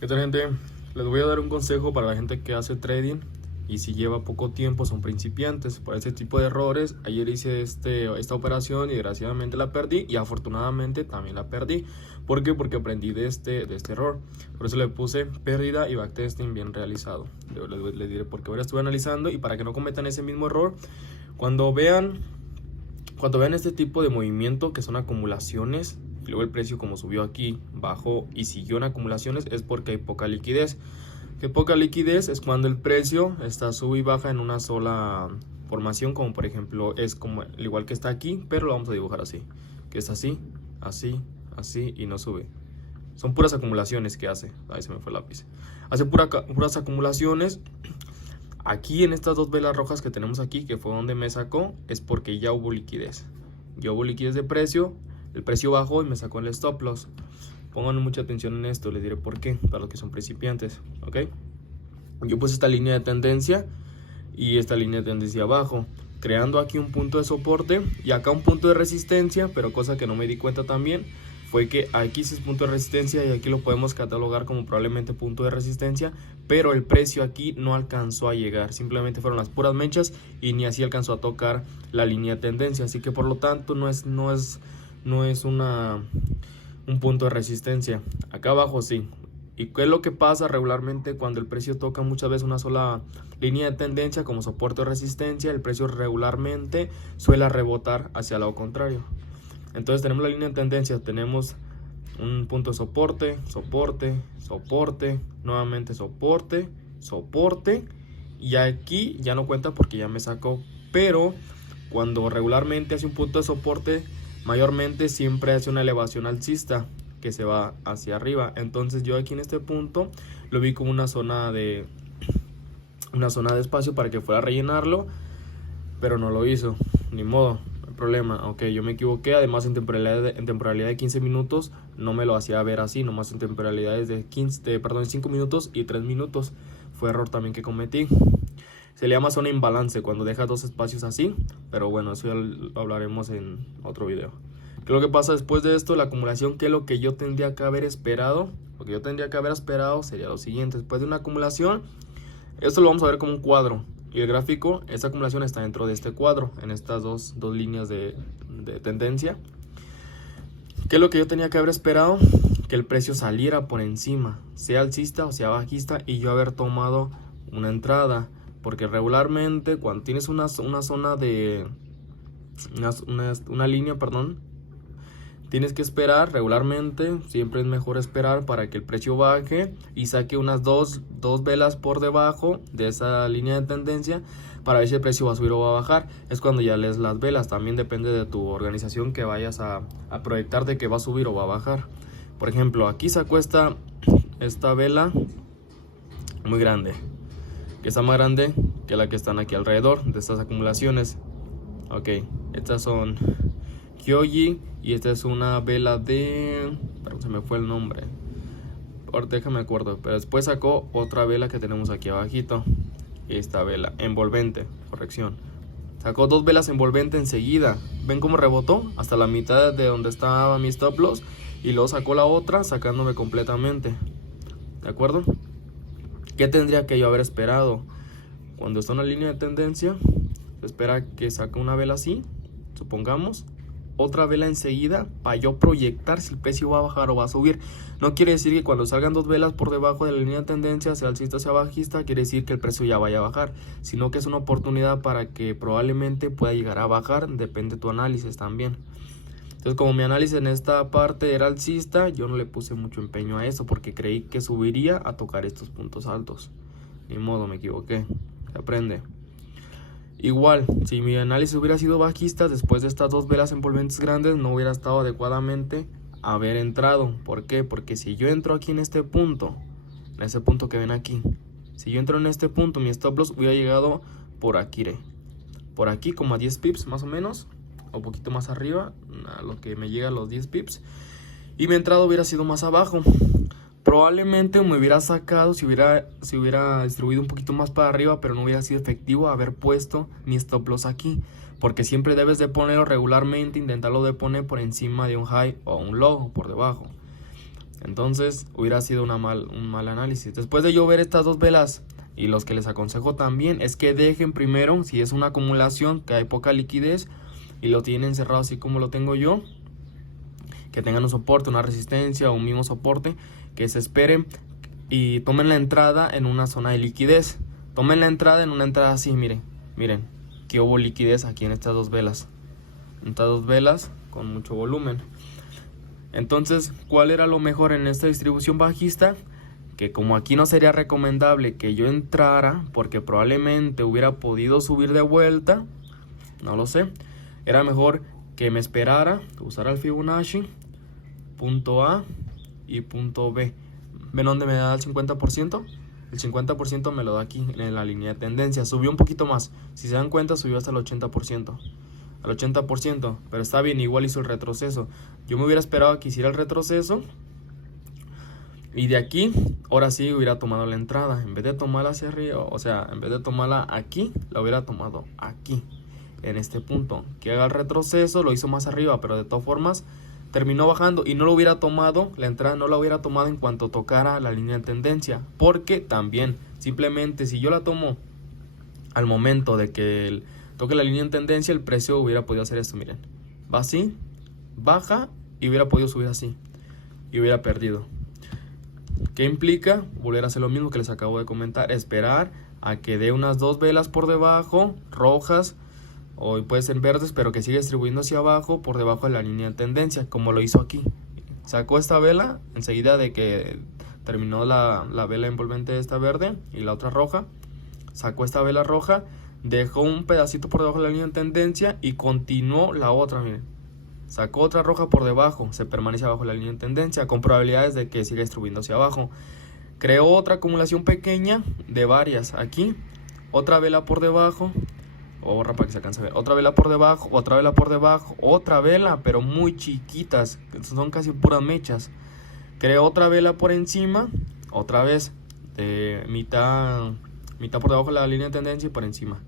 ¿Qué tal, gente? Les voy a dar un consejo para la gente que hace trading y si lleva poco tiempo, son principiantes. Por ese tipo de errores, ayer hice esta operación y desgraciadamente la perdí, y afortunadamente también la perdí. ¿Por qué? Porque aprendí de este error. Por eso le puse pérdida y backtesting bien realizado. Les diré por qué ahora estuve analizando, y para que no cometan ese mismo error, cuando vean este tipo de movimiento que son acumulaciones, y luego el precio, como subió aquí, bajó y siguió en acumulaciones, es porque hay poca liquidez. Que poca liquidez es cuando el precio está sube y baja en una sola formación, como por ejemplo es como el igual que está aquí, pero lo vamos a dibujar así, que es así, así, así, y no sube. Son puras acumulaciones que hace. Ahí se me fue el lápiz. Hace puras acumulaciones. Aquí en estas dos velas rojas que tenemos aquí, que fue donde me sacó, es porque ya hubo liquidez. Ya hubo liquidez de precio, el precio bajó y me sacó el stop loss. Pongan mucha atención en esto, les diré por qué, para los que son principiantes, ¿ok? Yo puse esta línea de tendencia y esta línea de tendencia abajo, creando aquí un punto de soporte y acá un punto de resistencia, pero cosa que no me di cuenta también fue que aquí sí es punto de resistencia y aquí lo podemos catalogar como probablemente punto de resistencia, pero el precio aquí no alcanzó a llegar, simplemente fueron las puras mechas y ni así alcanzó a tocar la línea de tendencia, así que por lo tanto no es un punto de resistencia. Acá abajo sí. ¿Y qué es lo que pasa regularmente cuando el precio toca muchas veces una sola línea de tendencia como soporte o resistencia? El precio regularmente suele rebotar hacia el lado contrario. Entonces tenemos la línea de tendencia, tenemos un punto de soporte, soporte, soporte, nuevamente soporte, soporte, y aquí ya no cuenta porque ya me sacó, pero cuando regularmente hace un punto de soporte, mayormente siempre hace una elevación alcista que se va hacia arriba. Entonces yo aquí en este punto lo vi como una zona de espacio para que fuera a rellenarlo, pero no lo hizo, ni modo, no hay problema. Ok, yo me equivoqué, además en temporalidad de 15 minutos no me lo hacía ver así, nomás en temporalidades de 5 minutos y 3 minutos. Fue error también que cometí. Se le llama zona imbalance cuando deja dos espacios así, pero bueno, eso ya lo hablaremos en otro video. ¿Qué es lo que pasa después de esto? La acumulación, ¿qué es lo que yo tendría que haber esperado? Lo que yo tendría que haber esperado sería lo siguiente: después de una acumulación, esto lo vamos a ver como un cuadro, y el gráfico, esta acumulación está dentro de este cuadro, en estas dos líneas de tendencia. ¿Qué es lo que yo tenía que haber esperado? Que el precio saliera por encima, sea alcista o sea bajista, y yo haber tomado una entrada. Porque regularmente cuando tienes una zona de una línea, perdón, tienes que esperar. Regularmente siempre es mejor esperar para que el precio baje y saque unas dos velas por debajo de esa línea de tendencia para ver si el precio va a subir o va a bajar. Es cuando ya lees las velas. También depende de tu organización que vayas a proyectar de que va a subir o va a bajar. Por ejemplo, aquí sacó esta vela muy grande, que está más grande que la que están aquí alrededor de estas acumulaciones. Ok, estas son Kyoji y esta es una vela de... Perdón, se me fue el nombre. Ahorita déjame acuerdo. Pero después sacó otra vela que tenemos aquí abajito. Esta vela envolvente, corrección. Sacó dos velas envolvente enseguida. ¿Ven cómo rebotó? Hasta la mitad de donde estaba mi stop loss. Y luego sacó la otra sacándome completamente. ¿De acuerdo? ¿Qué tendría que yo haber esperado? Cuando está en una línea de tendencia, se espera que saque una vela así, supongamos, otra vela enseguida, para yo proyectar si el precio va a bajar o va a subir. No quiere decir que cuando salgan dos velas por debajo de la línea de tendencia, sea alcista o sea bajista, quiere decir que el precio ya vaya a bajar, sino que es una oportunidad para que probablemente pueda llegar a bajar, depende de tu análisis también. Entonces, como mi análisis en esta parte era alcista, yo no le puse mucho empeño a eso porque creí que subiría a tocar estos puntos altos. Ni modo, me equivoqué. Se aprende. Igual, si mi análisis hubiera sido bajista, después de estas dos velas envolventes grandes, no hubiera estado adecuadamente haber entrado. ¿Por qué? Porque si yo entro aquí en ese punto que ven aquí, si yo entro en este punto, mi stop loss hubiera llegado por aquí, por aquí como a 10 pips más o menos, o un poquito más arriba, a lo que me llega a los 10 pips, y mi entrada hubiera sido más abajo. Probablemente me hubiera sacado si hubiera distribuido un poquito más para arriba, pero no hubiera sido efectivo haber puesto mi stop loss aquí, porque siempre debes de ponerlo regularmente, intentarlo de poner por encima de un high o un low, por debajo. Entonces hubiera sido un mal análisis. Después de yo ver estas dos velas, y los que les aconsejo también es que dejen primero, si es una acumulación que hay poca liquidez y lo tienen cerrado así como lo tengo yo, que tengan un soporte, una resistencia o un mismo soporte, que se esperen y tomen la entrada en una zona de liquidez. Tomen la entrada en una entrada así, miren, que hubo liquidez aquí en estas dos velas. En estas dos velas con mucho volumen. Entonces, ¿cuál era lo mejor en esta distribución bajista? Que como aquí no sería recomendable que yo entrara, porque probablemente hubiera podido subir de vuelta, no lo sé, era mejor que me esperara, usara el Fibonacci, punto A y punto B. ¿Ven dónde me da el 50%? El 50% me lo da aquí en la línea de tendencia. Subió un poquito más, si se dan cuenta subió hasta el 80%. Al 80%, pero está bien, igual hizo el retroceso. Yo me hubiera esperado a que hiciera el retroceso y de aquí, ahora sí hubiera tomado la entrada. En vez de tomarla hacia arriba, o sea, en vez de tomarla aquí, la hubiera tomado aquí, en este punto. Que haga el retroceso, lo hizo más arriba, pero de todas formas terminó bajando. Y no lo hubiera tomado, la entrada no la hubiera tomado en cuanto tocara la línea de tendencia. Porque también, simplemente si yo la tomo al momento de que toque la línea de tendencia, el precio hubiera podido hacer esto, miren. Va así, baja y hubiera podido subir así. Y hubiera perdido. ¿Qué implica? Volver a hacer lo mismo que les acabo de comentar. Esperar a que dé unas dos velas por debajo, rojas, o puede ser verdes, pero que siga distribuyendo hacia abajo, por debajo de la línea de tendencia, como lo hizo aquí. Sacó esta vela, enseguida de que terminó la vela envolvente de esta verde y la otra roja. Sacó esta vela roja, dejó un pedacito por debajo de la línea de tendencia y continuó la otra, miren. Sacó otra roja por debajo, se permanece abajo de la línea de tendencia, con probabilidades de que siga distribuyendo hacia abajo. Creó otra acumulación pequeña de varias aquí, otra vela por debajo, borra para que se alcance a ver, otra vela por debajo, otra vela por debajo, otra vela, pero muy chiquitas, son casi puras mechas. Creó otra vela por encima, otra vez, de mitad por debajo de la línea de tendencia y por encima.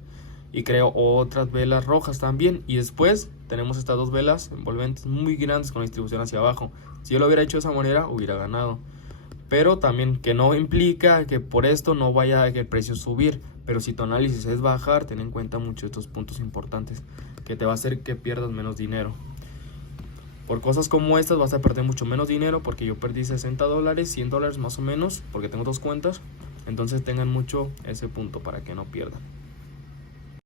Y creo otras velas rojas también. Y después tenemos estas dos velas envolventes muy grandes con la distribución hacia abajo. Si yo lo hubiera hecho de esa manera, hubiera ganado. Pero también que no implica que por esto no vaya a el precio subir. Pero si tu análisis es bajar, ten en cuenta muchos de estos puntos importantes, que te va a hacer que pierdas menos dinero. Por cosas como estas vas a perder mucho menos dinero, porque yo perdí $60, $100 más o menos, porque tengo dos cuentas. Entonces tengan mucho ese punto para que no pierdan.